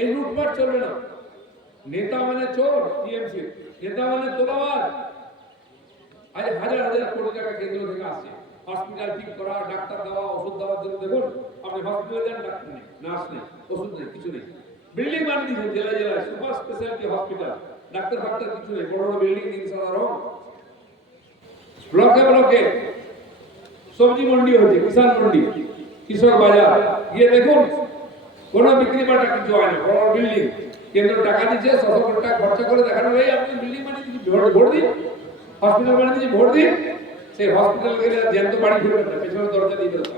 এই লুটপাট চলবে না। নেতা মানে চোর, টিএমসি। নেতা মানে তোলাবাজ। আজ হাজার হাজার কোটি টাকা কেন্দ্র থেকে আসছে। হসপিটাল ঠিক করা, ডাক্তার দেওয়া, ওষুধ দেওয়ার জন্য দেখুন, আপনি হসপিটালে যান, ডাক্তার নেই, নার্স নেই, ওষুধ নেই, কিছু নেই। বিল্ডিং বানিয়ে দিয়েছেন জেলায় জেলায়, সুপার স্পেশালিটি হসপিটাল ডাক্তার ফাক্তার কিছু নেই, বড় বড় বিল্ডিং, তিন সাদা রং। ব্লকে ব্লকে সবজি মন্ডি হচ্ছে কিষান মন্ডি, কৃষক বাজার। গিয়ে দেখুন কোনো বিক্রি বাটা কিছু হয় না, বড় বিল্ডিং কেন্দ্র টাকা দিচ্ছে ছশো কোটি টাকা খরচা করে দেখানো এই আপনি বিল্ডিং বানিয়ে দিচ্ছি ভোট দিন। হসপিটাল বানিয়ে দিচ্ছি ভোট দিন। সেই হসপিটাল গেলে জ্যান্ত বাড়ি ফিরবেন না পেছনে দরজা দিয়ে দেবে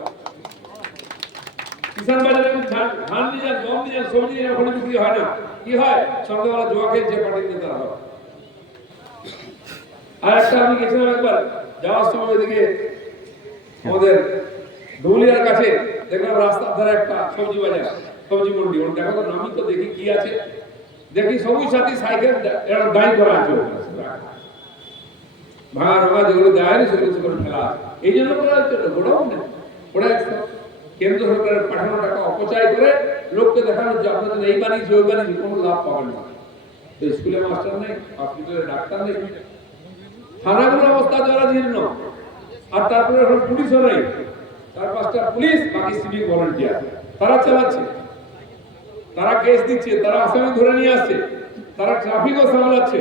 কিষান বাজারে ধান যান, গম যান, সবজি বিক্রি হয় না। কি হয়? সন্ধ্যাবেলা জোয়া খেলছে পার্টির নেতারা হয়। আর একটা আমি গেছিলাম একবার, যাওয়ার সময় ওইদিকে আমাদের ধুলিয়ার কাছে, দেখলাম রাস্তার ধারে একটা সবজি বাজার। সবজি মন্ডি ওর দেখো তো নামই তো দেখি কি আছে। দেখি সবুজ সাথী সাইকেল দাঁড়ি করা আছে। ভাঙা ভাঙা যেগুলো দেয় না সেগুলো সেগুলো ফেলা এই জন্য করা হচ্ছে গোডাউন নেই ওটা কেন্দ্র সরকারের পাঠানো টাকা অপচয় করে লোককে দেখানো যে আপনাদের এই বানিয়েছে ওই বানিয়েছে কোনো লাভ পাবেন না। তো স্কুলে মাস্টার নেই, হসপিটালে ডাক্তার নেই। থানাগুলোর অবস্থা যারা জীর্ণ। আর তারপরে এখন পুলিশও নেই। চার পাঁচটা পুলিশ, বাকি সিভিক ভলান্টিয়ার। তারা চালাচ্ছে। তারা কেস দিচ্ছে, তারা আসামি ধরে নিয়ে আসছে, তারা ট্রাফিকও সামলাচ্ছে,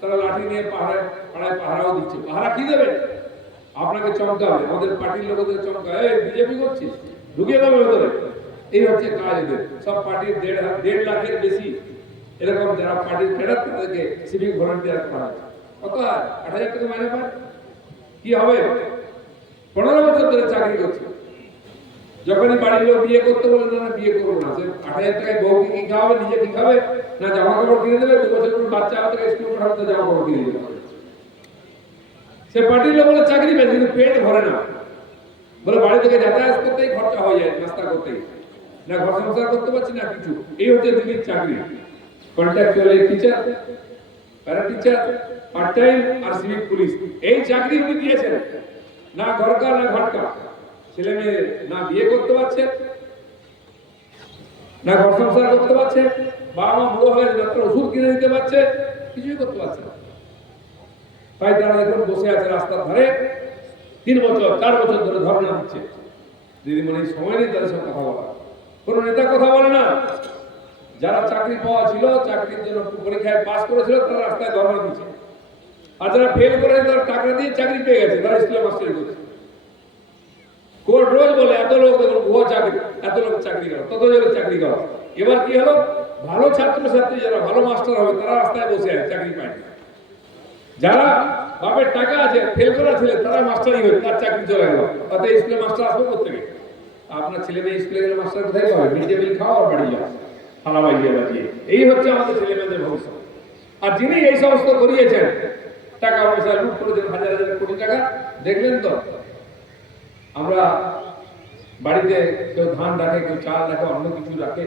তারা লাঠি নিয়ে পাহাড়ে পাড়ায় পাহারাও দিচ্ছে। পাহারা কি দেবে? আপনাকে চমকাবে, আমাদের পার্টির লোকদের চমকাবে। এই বিজেপি করছিস ঢুকিয়ে দেবে ভেতরে। এই হচ্ছে কাজ এদের। সব পার্টির দেড় দেড় লাখের বেশি এরকম যারা পার্টির ক্যাডার, তাদেরকে সিভিক ভলান্টিয়ার করা। কত আট হাজার টাকা মাইনে পায়? কি হবে? পনেরো বছর ধরে চাকরি করছে। যখনই বাড়ির লোক বিয়ে করতে বলে, না বিয়ে করব না। সে আট হাজার টাকায় বউকে কি খাওয়াবে, নিজে কি খাবে? না জামা কাপড় কিনে দেবে, দু বছর পর বাচ্চা হাতে স্কুল পাঠাবে জামা কাপড় কিনে দিতে হবে সে পার্টির লোক বলে, চাকরি পেয়ে কিন্তু পেট ভরে না। বলে, বাড়ি থেকে যাতায়াত করতেই খরচা হয়ে যায়, নাস্তা করতেই না, ঘর সংসার করতে পারছি না, কিছু। এই হচ্ছে দিদির চাকরি। Contractual teacher para teacher part time আর সিভিক পুলিশ এই চাকরি উনি দিয়েছেন। না, ঘরকা, না ঘটকা। ছেলে মেয়ে না বিয়ে করতে পারছে, না ঘর সংসার করতে পারছে বাবা মা বুড়ো হয়ে মাত্র ওষুধ কিনে দিতে পারছে, কিছুই করতে পারছে না। তাই তারা এখন বসে আছে রাস্তার ধারে, তিন বছর, চার বছর ধরে ধর্ণা দিচ্ছে। দিদিমণি সময় নেই তাদের সঙ্গে কথা বলা কোনো নেতা কথা বলে না। যারা চাকরি পাওয়া ছিল, চাকরির জন্য পরীক্ষায় পাস করেছিল, তারা রাস্তায় ধর্ণা দিচ্ছে। আর যারা ফেল করে তারা টাকা দিয়ে চাকরি পেয়ে গেছে, তারা স্কুলে মাস্টারি করছে। কোর্ট রোজ বলে, এত লোক ভুয়া চাকরি, এত লোক চাকরি করো, তত জনের চাকরি করো। এবার কি হলো? ভালো ছাত্র ছাত্রী যারা, ভালো মাস্টার হবে, তারা রাস্তায় বসে আছে, চাকরি পায়। যারা বাপের টাকা আছে ফেল করা ছিল তারা মাস্টারই হয়ে তার চাকরি চলে গেল। তাতে স্কুলে মাস্টার আসবে কোথেকে আপনার ছেলে মেয়ে স্কুলে গেলে মাস্টার কোথায় পাবে? মিড ডে মিল খাওয়া আর বাড়ি যাওয়া, থালা বাজিয়ে বাজিয়ে এই হচ্ছে আমাদের ছেলে মেয়েদের ভবিষ্যৎ। আর যিনি এই সমস্ত করিয়েছেন, টাকা পয়সা লুট করেছেন, হাজার হাজার কোটি টাকা, দেখলেন তো আমরা বাড়িতে কেউ ধান রাখে কেউ চাল রাখে অন্য কিছু রাখে